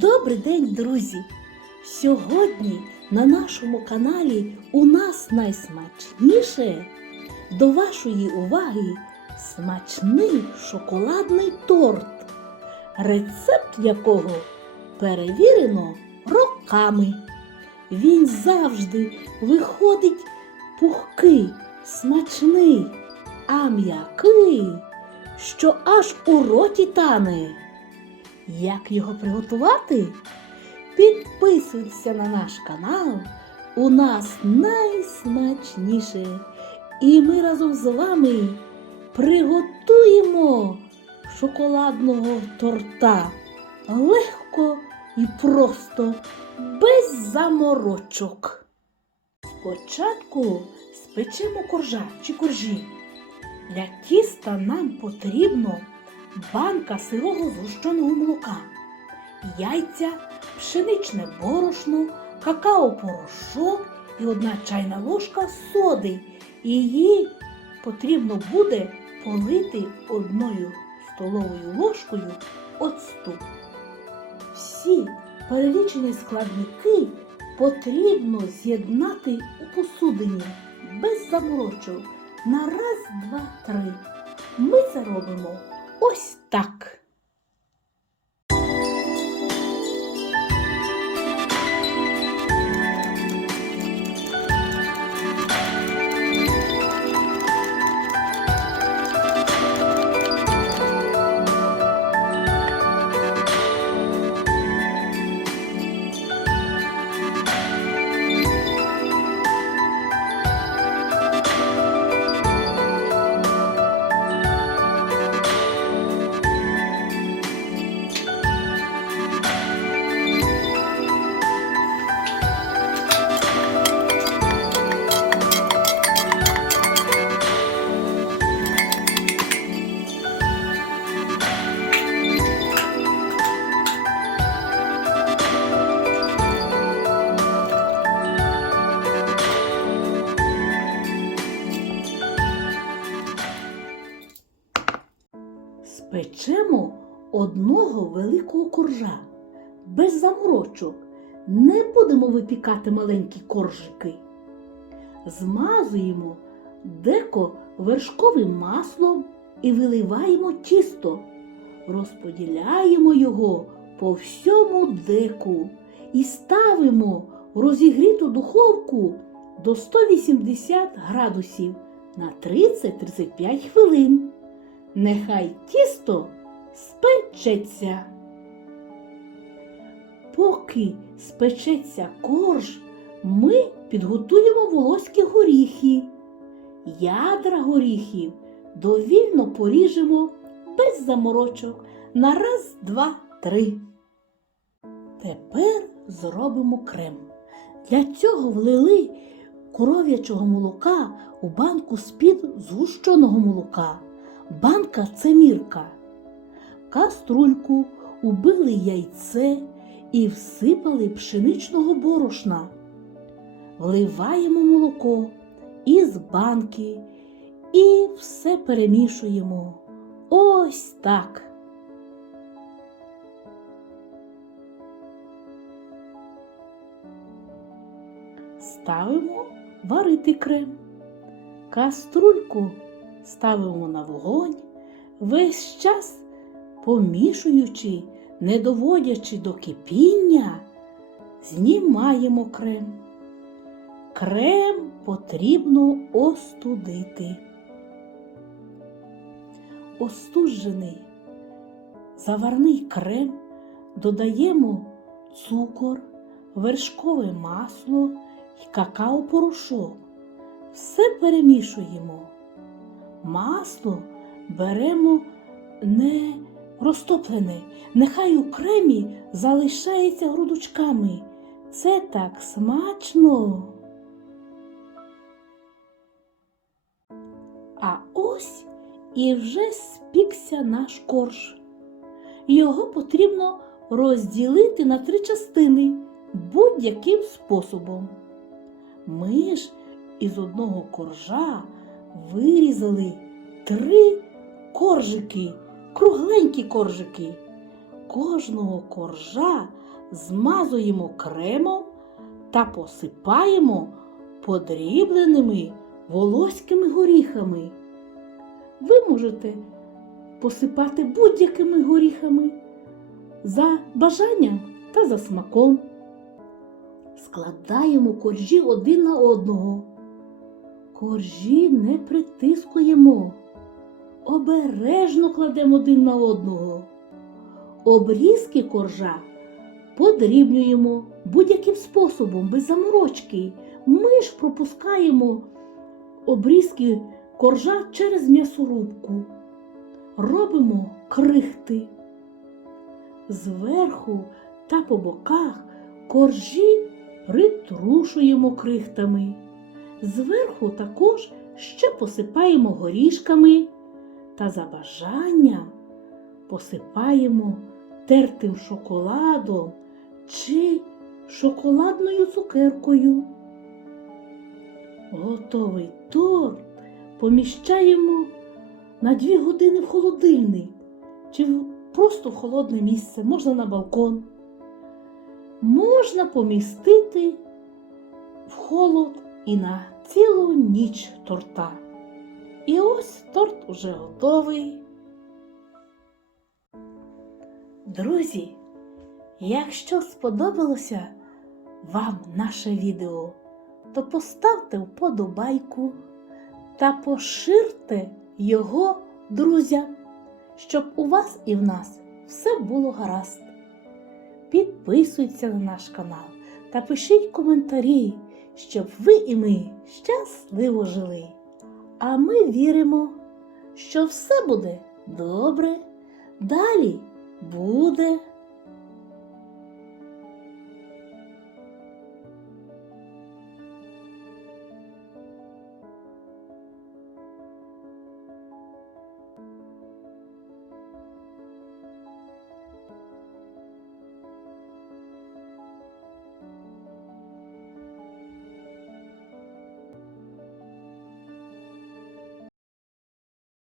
Добрий день, друзі! Сьогодні на нашому каналі у нас найсмачніше до вашої уваги смачний шоколадний торт, рецепт якого перевірено роками. Він завжди виходить пухкий, смачний, а м'який, що аж у роті тане. Як його приготувати? Підписуйся на наш канал. У нас найсмачніше. І ми разом з вами приготуємо шоколадного торта легко і просто, без заморочок. Спочатку спечемо коржа чи коржі. Для тіста нам потрібно банка сирого згущеного молока, яйця, пшеничне борошно, какао-порошок і одна чайна ложка соди. Її потрібно буде полити одною столовою ложкою оцту. Всі перелічені складники потрібно з'єднати у посудині без заморочок на раз, два, три. Ми це робимо ось так. Спечемо одного великого коржа без заморочок. Не будемо випікати маленькі коржики. Змазуємо деко вершковим маслом і виливаємо тісто. Розподіляємо його по всьому деку і ставимо в розігріту духовку до 180 градусів на 30-35 хвилин. Нехай тісто спечеться. Поки спечеться корж, ми підготуємо волоські горіхи. Ядра горіхів довільно поріжемо без заморочок на раз, два, три. Тепер зробимо крем. Для цього влили коров'ячого молока у банку з-під згущеного молока. Банка це мірка. Каструльку убили яйце і всипали пшеничного борошна. Вливаємо молоко із банки і все перемішуємо. Ось так. Ставимо варити крем. Каструльку ставимо на вогонь, весь час помішуючи, не доводячи до кипіння, знімаємо крем. Крем потрібно остудити. Остужений заварний крем додаємо цукор, вершкове масло і какао-порошок. Все перемішуємо. Масло беремо не розтоплене, нехай у кремі залишається грудочками. Це так смачно. А ось і вже спікся наш корж. Його потрібно розділити на три частини будь-яким способом. Ми ж із одного коржа вирізали три коржики, кругленькі коржики. кожного коржа змазуємо кремом та посипаємо подрібленими волоськими горіхами. Ви можете посипати будь-якими горіхами за бажанням та за смаком. Складаємо коржі один на одного. Коржі не притискуємо. Обережно кладемо один на одного. Обрізки коржа подрібнюємо будь-яким способом, без заморочки. Ми ж пропускаємо обрізки коржа через м'ясорубку. Робимо крихти. Зверху та по боках коржі притрушуємо крихтами. Зверху також ще посипаємо горішками та за бажанням посипаємо тертим шоколадом чи шоколадною цукеркою. Готовий торт поміщаємо на 2 години в холодильник чи просто в холодне місце, можна на балкон. Можна помістити в холод і на цілу ніч торта. І ось торт уже готовий. Друзі, якщо сподобалося вам наше відео, то поставте вподобайку та поширте його друзям, щоб у вас і в нас все було гаразд. Підписуйтеся на наш канал та пишіть коментарі, щоб ви і ми щасливо жили. А ми віримо, що все буде добре. Далі буде